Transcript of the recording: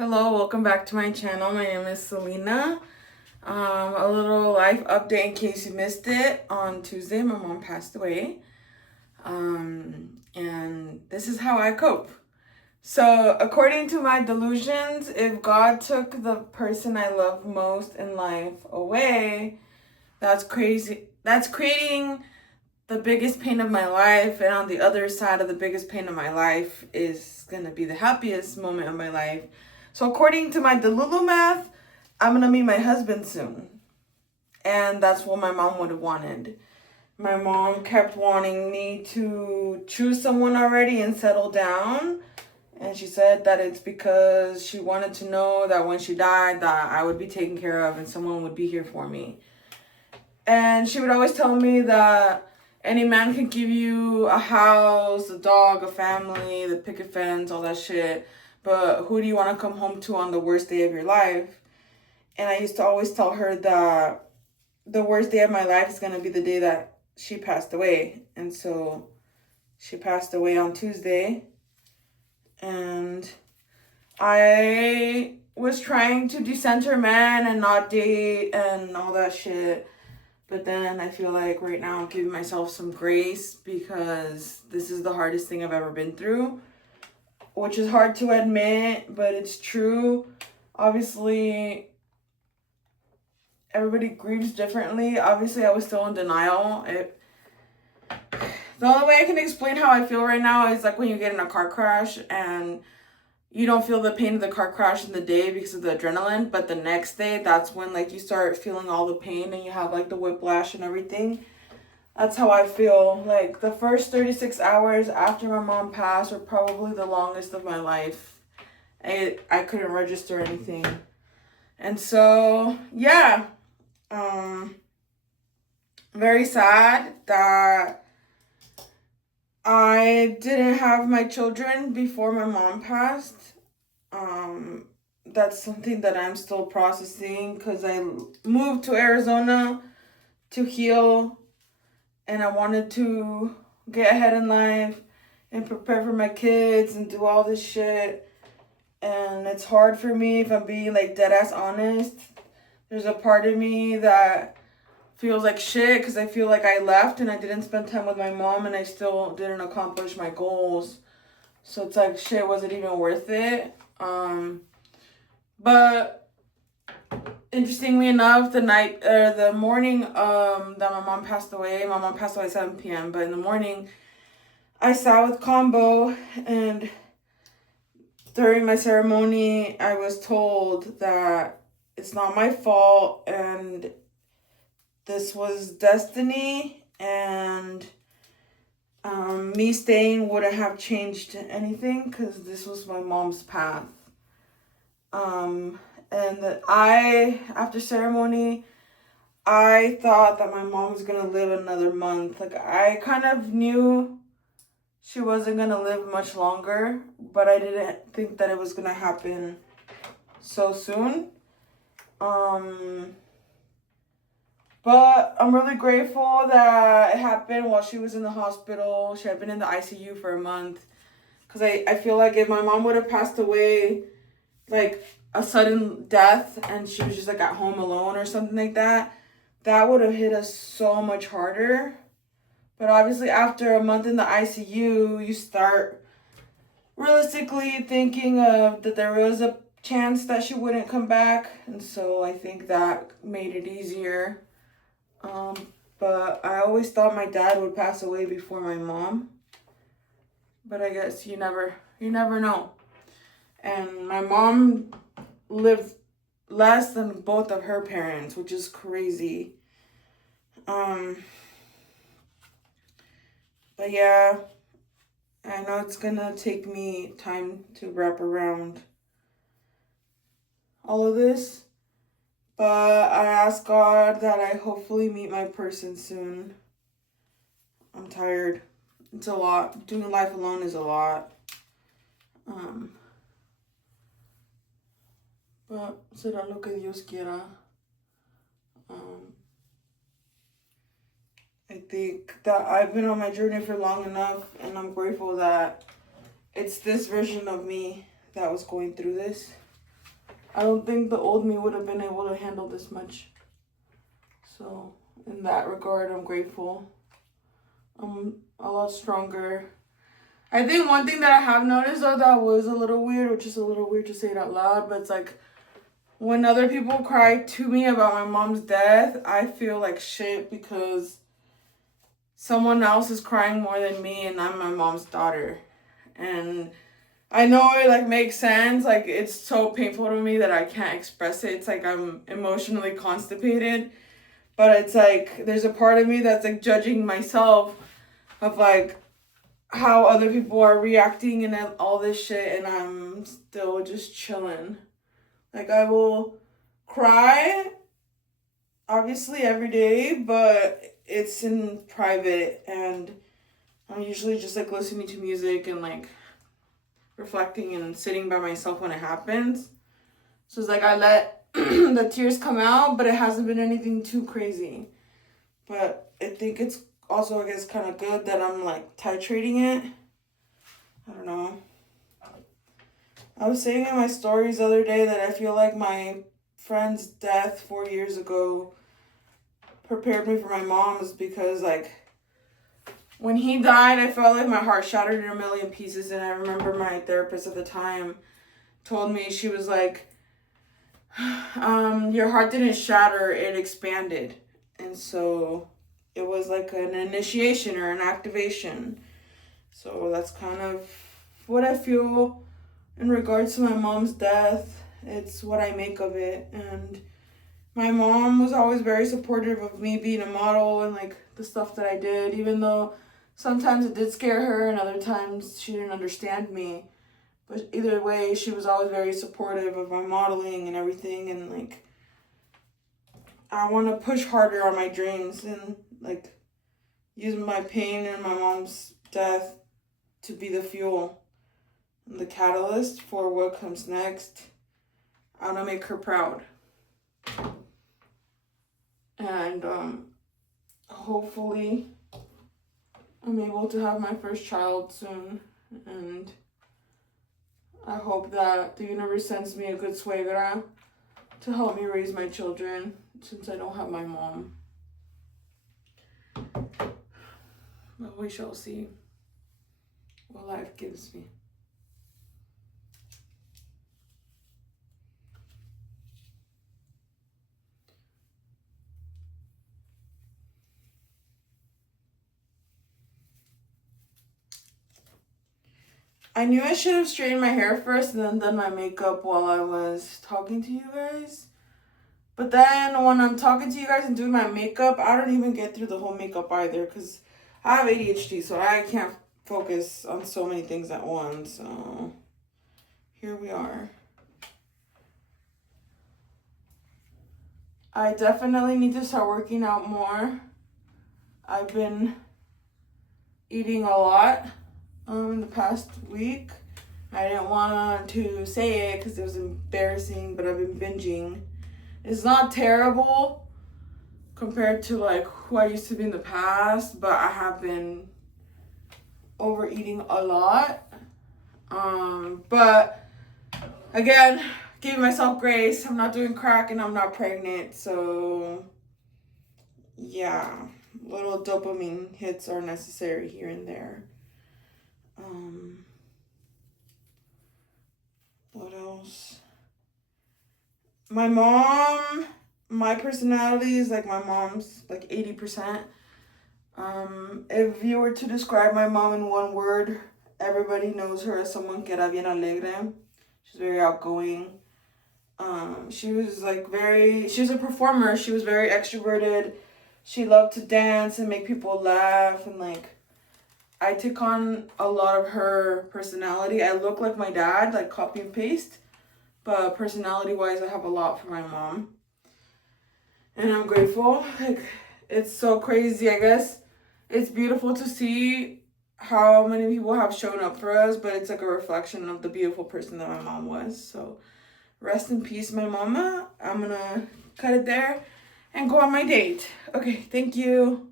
Hello, welcome back to my channel. My name is Selena. A little life update in case you missed it. On Tuesday, my mom passed away. And this is how I cope. So, according to my delusions, if God took the person I love most in life away, that's crazy. That's creating the biggest pain of my life. And on the other side of the biggest pain of my life is going to be the happiest moment of my life. So according to my Delulu math, I'm going to meet my husband soon. And that's what my mom would have wanted. My mom kept wanting me to choose someone already and settle down. And she said that it's because she wanted to know that when she died that I would be taken care of and someone would be here for me. And she would always tell me that any man can give you a house, a dog, a family, the picket fence, all that shit. But who do you want to come home to on the worst day of your life? And I used to always tell her that the worst day of my life is going to be the day that she passed away. And so she passed away on Tuesday. And I was trying to decenter man and not date and all that shit. But then I feel like right now I'm giving myself some grace because this is the hardest thing I've ever been through. Which is hard to admit, but it's true. Obviously, everybody grieves differently. Obviously, I was still in denial. The only way I can explain how I feel right now is like when you get in a car crash and you don't feel the pain of the car crash in the day because of the adrenaline, but the next day, that's when like you start feeling all the pain and you have like the whiplash and everything. That's how I feel. Like the first 36 hours after my mom passed were probably the longest of my life. I couldn't register anything. And so, yeah. Very sad that I didn't have my children before my mom passed. That's something that I'm still processing because I moved to Arizona to heal. And I wanted to get ahead in life and prepare for my kids and do all this shit. And it's hard for me if I'm being like dead ass honest. There's a part of me that feels like shit because I feel like I left and I didn't spend time with my mom and I still didn't accomplish my goals. So it's like shit, was it even worth it? But interestingly enough, the morning that my mom passed away at 7 p.m. But in the morning, I sat with Combo, and during my ceremony, I was told that it's not my fault, and this was destiny, and me staying wouldn't have changed anything because this was my mom's path. And that after ceremony, I thought that my mom was gonna live another month. Like I kind of knew she wasn't gonna live much longer, but I didn't think that it was gonna happen so soon. But I'm really grateful that it happened while she was in the hospital. She had been in the ICU for a month. Because I feel like if my mom would have passed away, like a sudden death and she was just like at home alone or something like that, that would have hit us so much harder. But obviously after a month in the ICU, you start realistically thinking of that there was a chance that she wouldn't come back. And so I think that made it easier. But I always thought my dad would pass away before my mom. But I guess you never know. And my mom lived less than both of her parents, which is crazy. But yeah, I know it's gonna take me time to wrap around all of this. But I ask God that I hopefully meet my person soon. I'm tired. It's a lot. Doing life alone is a lot. But será lo que Dios quiera. I think that I've been on my journey for long enough, and I'm grateful that it's this version of me that was going through this. I don't think the old me would have been able to handle this much. So in that regard, I'm grateful. I'm a lot stronger. I think one thing that I have noticed though that was a little weird, which is a little weird to say it out loud, but it's like when other people cry to me about my mom's death, I feel like shit because someone else is crying more than me and I'm my mom's daughter. And I know it like makes sense. Like it's so painful to me that I can't express it. It's like I'm emotionally constipated. But it's like there's a part of me that's like judging myself of like how other people are reacting and all this shit, and I'm still just chilling. Like I will cry obviously every day, but it's in private, and I'm usually just like listening to music and like reflecting and sitting by myself when it happens. So it's like I let the tears come out, but it hasn't been anything too crazy. But I think it's also, I guess, kind of good that I'm like titrating it. I don't know. I was saying in my stories the other day that I feel like my friend's death 4 years ago prepared me for my mom's, because like when he died, I felt like my heart shattered in a million pieces. And I remember my therapist at the time told me, she was like, your heart didn't shatter, it expanded. And so it was like an initiation or an activation. So that's kind of what I feel in regards to my mom's death. It's what I make of it. And my mom was always very supportive of me being a model and like the stuff that I did, even though sometimes it did scare her and other times she didn't understand me. But either way, she was always very supportive of my modeling and everything. And like, I want to push harder on my dreams and like use my pain and my mom's death to be the fuel and the catalyst for what comes next. I want to make her proud. And hopefully I'm able to have my first child soon. And I hope that the universe sends me a good suegra to help me raise my children, since I don't have my mom. But we shall see what life gives me. I knew I should have straightened my hair first and then done my makeup while I was talking to you guys. But then when I'm talking to you guys and doing my makeup, I don't even get through the whole makeup either, because I have ADHD, so I can't focus on so many things at once. So here we are. I definitely need to start working out more. I've been eating a lot in the past week. I didn't want to say it because it was embarrassing, but I've been binging. It's not terrible compared to like who I used to be in the past, but I have been overeating a lot. But again, giving myself grace. I'm not doing crack and I'm not pregnant, so yeah, little dopamine hits are necessary here and there. What else? My personality is like my mom's, like 80%. If you were to describe my mom in one word, everybody knows her as someone que era bien alegre. She's very outgoing. She was a performer. She was very extroverted. She loved to dance and make people laugh, and like, I took on a lot of her personality. I look like my dad, like copy and paste, but personality-wise, I have a lot for my mom. And I'm grateful. Like, it's so crazy, I guess. It's beautiful to see how many people have shown up for us, but it's like a reflection of the beautiful person that my mom was. So rest in peace, my mama. I'm gonna cut it there and go on my date. Okay, thank you.